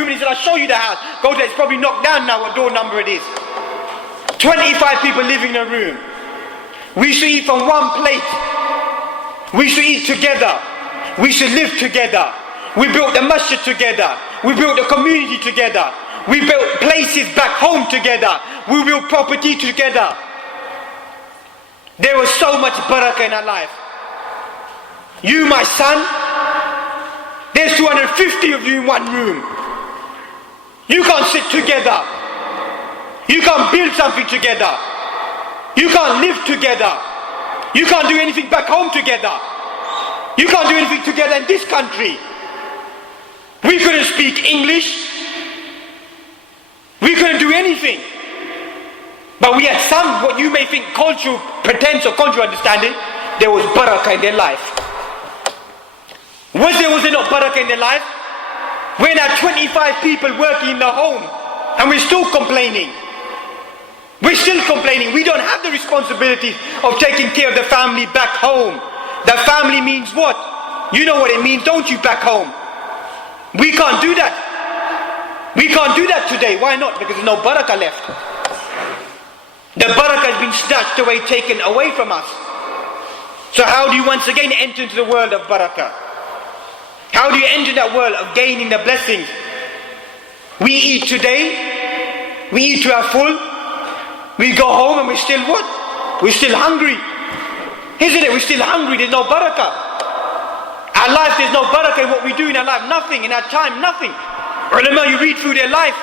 room, and he said, I'll show you the house. Go there, it's probably knocked down now, what door number it is. 25 people living in a room. We should eat from one plate. We should eat together. We should live together. We built the masjid together. We built the community together. We built places back home together. We built property together. There was so much barakah in our life. You, my son, there's 250 of you in one room. You can't sit together. You can't build something together. You can't live together. You can't do anything back home together. You can't do anything together in this country. We couldn't speak English. We couldn't do anything. But we had some, what you may think cultural pretense or cultural understanding. There was barakah in their life. Was there not barakah in their life? We're now 25 people working in the home and we're still complaining. We're still complaining. We don't have the responsibility of taking care of the family back home. The family means what? You know what it means, don't you, back home? We can't do that. We can't do that today. Why not? Because there's no barakah left. The barakah has been snatched away, taken away from us. So how do you once again enter into the world of barakah? How do you enter that world of gaining the blessings? We eat today, we eat to our full, we go home and we're still what? We're still hungry. Isn't it? We're still hungry, there's no barakah. Our life, there's no barakah in what we do in our life, nothing. In our time, nothing. Ulama, you read through their life.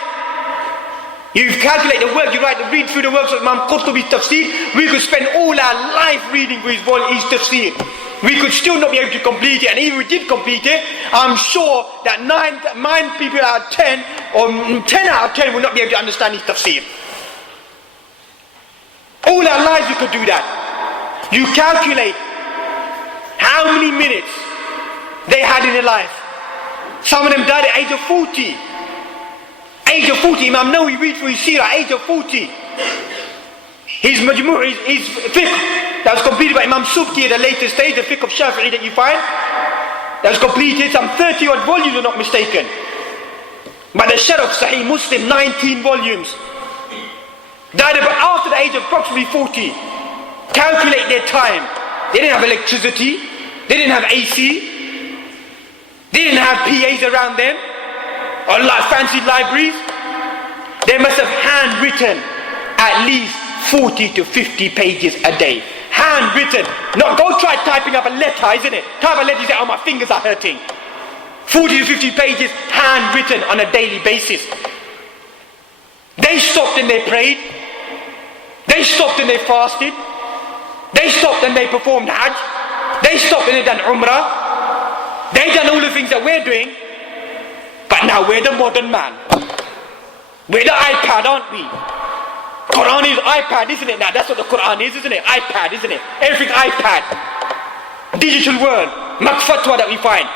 You calculate the work, read through the works of Imam Qurtubi's tafsir. We could spend all our life reading through his tafsir. We could still not be able to complete it, and even if we did complete it, I'm sure that 9 people out of 10, or 10 out of 10 will not be able to understand his tafsir. All our lives we could do that. You calculate how many minutes they had in their life. Some of them died at the age of 40. Age of 40, Imam Nawawi read through his seerah, age of 40. His majmu', his fiqh, that was completed by Imam Subki at a later stage, the fiqh of Shafi'i that you find, that was completed, some 30 odd volumes, if I'm not mistaken. By the Sharh of Sahih Muslim, 19 volumes. Died about after the age of approximately 40. Calculate their time. They didn't have electricity, they didn't have AC, they didn't have PAs around them, or fancy libraries. They must have handwritten at least 40 to 50 pages a day. Handwritten. No, go try typing up a letter, isn't it? Type a letter, you say, oh, my fingers are hurting. 40 to 50 pages handwritten on a daily basis. They stopped and they prayed. They stopped and they fasted. They stopped and they performed Hajj. They stopped and they done Umrah. They done all the things that we're doing. But now we're the modern man. We're the iPad, aren't we? Quran is iPad, isn't it? Now that's what the Quran is, isn't it? iPad, isn't it? Everything iPad. Digital world. Makfatwa that we find.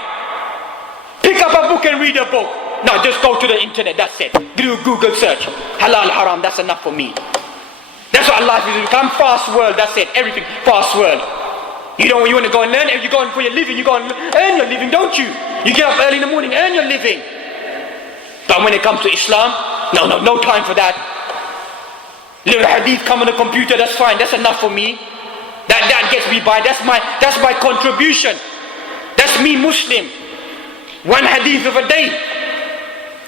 Pick up a book and read a book. No, just go to the internet, that's it. Do Google search. Halal, haram, that's enough for me. That's what life is become. Fast world, that's it. Everything, fast world. You want to go and learn, if you're going for your living, you go and earn your living, don't you? You get up early in the morning, earn your living. But when it comes to Islam, no time for that. Little hadith come on the computer, that's fine, that's enough for me. That gets me by, that's my contribution. That's me Muslim. One hadith of a day.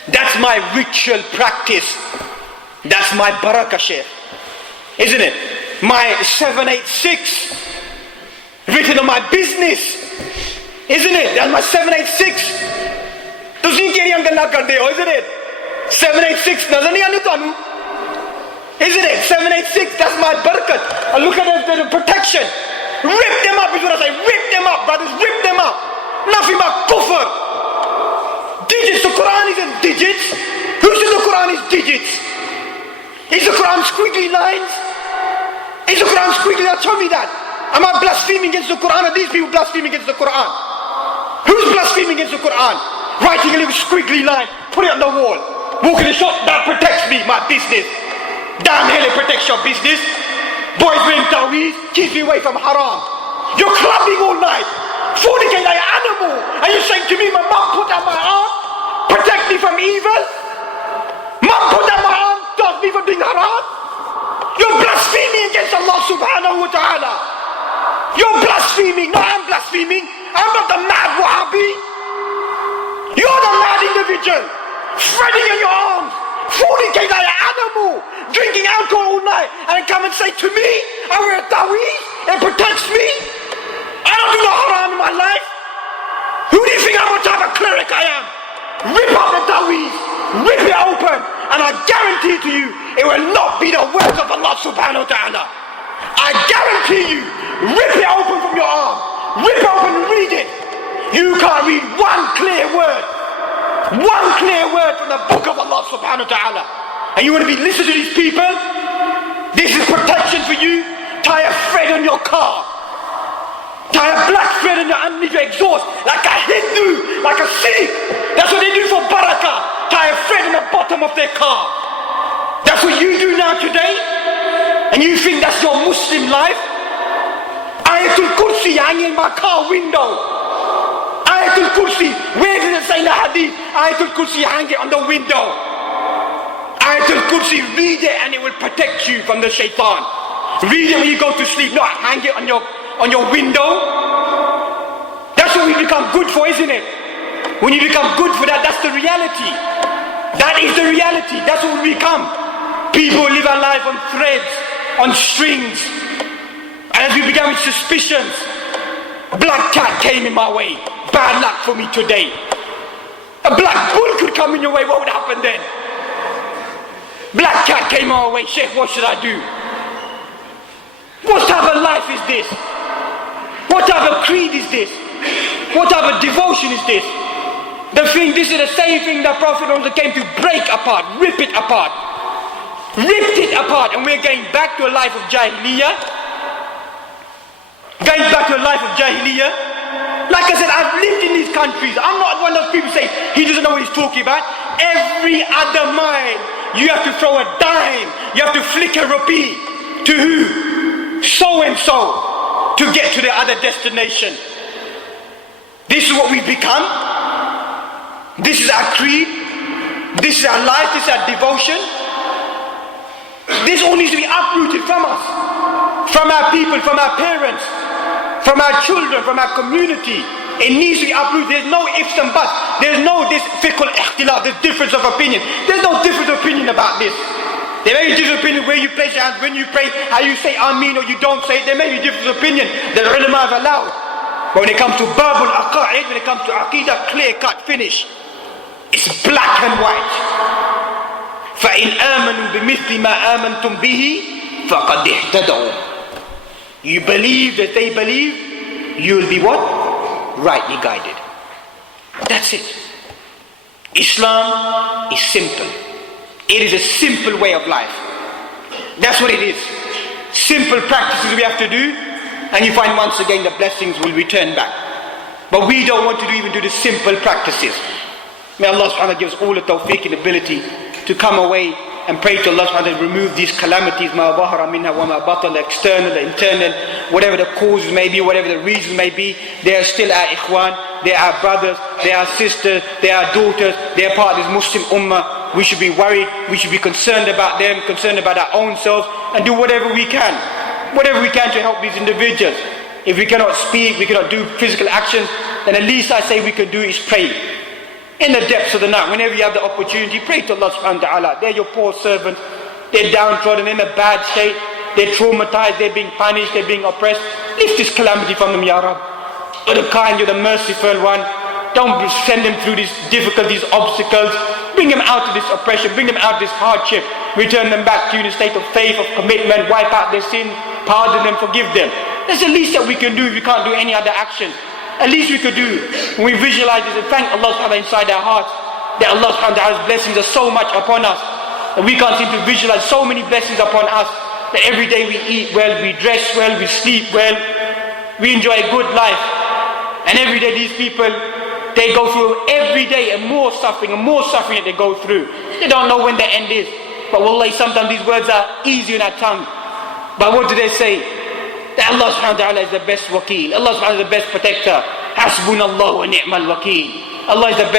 That's my ritual practice. That's my barakah, Shaykh. Isn't it? My 786 written on my business. Isn't it? That's my 786. ਤੁਸੀਂ ਕਿਹੜੀਆਂ ਗੱਲਾਂ ਕਰਦੇ ਹੋ, isn't it? 786 ਨਜ਼ਰ ਨਹੀਂ ਆਉਂਦੀ ਤੁਹਾਨੂੰ? Isn't it? 786, that's my barakat. And look at the protection. Rip them up is what I say. Rip them up, brothers. Rip them up. Nothing but kufr. Digits. The Quran is in digits. Who says the Quran is digits? Is the Quran squiggly lines? Is the Quran squiggly? Now tell me that. Am I blaspheming against the Quran? Are these people blaspheming against the Quran? Who's blaspheming against the Quran? Writing a little squiggly line, put it on the wall. Walking the shop, that protects me, my business. Damn hell, it protects your business. Boys wearing taweez, keeps me away from haram. You're clubbing all night, fornicating like an animal, and you're saying to me, my mom put down my arm, protect me from evil. blaspheming. I'm not the mad Wahhabi. You're the mad individual, threading in your arms, fornicating like an animal, drinking alcohol all night, and then come and say to me, I wear a taweez, it protects me. I don't do no haram in my life. Who do you think I'm, what type of cleric I am? Rip out the taweez, rip it open, and I guarantee to you, it will not be the words of Allah subhanahu wa ta'ala. I guarantee you, rip it open from your arm, rip it open and read it. You can't read one clear word from the book of Allah subhanahu wa ta'ala. And you want to be listening to these people? This is protection for you. Tie a thread on your car. Tie a black thread on your underneath your exhaust, like a Hindu, like a Sikh. That's what they do for barakah. Tie a thread on the bottom of their car. That's what you do now today? And you think that's your Muslim life? Ayatul Kursi hanging in my car window. Ayatul Kursi, where does it say in the hadith? Ayatul Kursi hanging on the window. Ayatul Kursi, read it and it will protect you from the shaitan. Read it when you go to sleep, not hang it on your window. That's what we become good for, isn't it? When you become good for that, that's the reality. That is the reality. That's what we become. People live our life on threads, on strings. And as we began with suspicions, black cat came in my way. Bad luck for me today. A black bull could come in your way. What would happen then? Black cat came our way. Sheikh, what should I do? What type of life is this? What type of creed is this? What type of devotion is this? This is the same thing that Prophet came to break apart, rip it apart. Ripped it apart, and we're going back to a life of Jahiliyyah. Going back to a life of Jahiliyyah. Like I said, I've lived in these countries. I'm not one of those people who say, he doesn't know what he's talking about. Every other mile, you have to throw a dime. You have to flick a rupee. To who? So and so. To get to the other destination. This is what we've become. This is our creed. This is our life. This is our devotion. This all needs to be uprooted from us. From our people, from our parents, from our children, from our community. It needs to be uprooted. There's no ifs and buts. There's no this fiqh al-ikhtilaf, this difference of opinion. There's no difference of opinion about this. There may be different opinion where you place your hands, when you pray, how you say Ameen or you don't say it. There may be different opinion that ulama have allowed. But when it comes to Babul Aqa'id, when it comes to Aqidah, clear cut, finish. It's black and white. فَإِنْ آمَنُوا بِمِثْلِ مَا آمَنْتُمْ بِهِ فَقَدْ اهْتَدَوْا. You believe that they believe, you will be what? Rightly guided. That's it. Islam is simple. It is a simple way of life. That's what it is. Simple practices we have to do, and you find once again the blessings will return back. But we don't want to even do the simple practices. May Allah subhanahu wa ta'ala give us all the tawfiq and ability to come away and pray to Allah subhanahu wa ta'ala to remove these calamities, ma zahara minha wa ma batala, external, internal, whatever the causes may be, whatever the reasons may be. They are still our ikhwan, they are our brothers, they are our sisters, they are our daughters, they are part of this Muslim ummah. We should be worried, we should be concerned about them, concerned about our own selves, and do whatever we can to help these individuals. If we cannot speak, we cannot do physical actions, then at least I say we can do is pray. In the depths of the night, whenever you have the opportunity, pray to Allah subhanahu wa ta'ala. They're your poor servants, they're downtrodden, in a bad state, they're traumatized, they're being punished, they're being oppressed. Lift this calamity from them, Ya Rab. You're the kind, you're the merciful one. Don't send them through these difficulties, obstacles. Bring them out of this oppression, bring them out of this hardship. Return them back to you in a state of faith, of commitment, wipe out their sin, pardon them, forgive them. That's the least that we can do if we can't do any other action. At least we could do when we visualize this and thank Allah subhanahu wa ta'ala inside our hearts that Allah subhanahu wa ta'ala's blessings are so much upon us, and we can't seem to visualize so many blessings upon us, that every day we eat well, we dress well, we sleep well, we enjoy a good life. And every day these people, they go through every day and more suffering that they go through. They don't know when the end is. But wallahi, sometimes these words are easy on our tongue. But what do they say? That Allah subhanahu wa ta'ala is the best wakeel. Allah subhanahu wa ta'ala is the best protector. Hasbunallah wa ni'mal wakeel. Allah is the best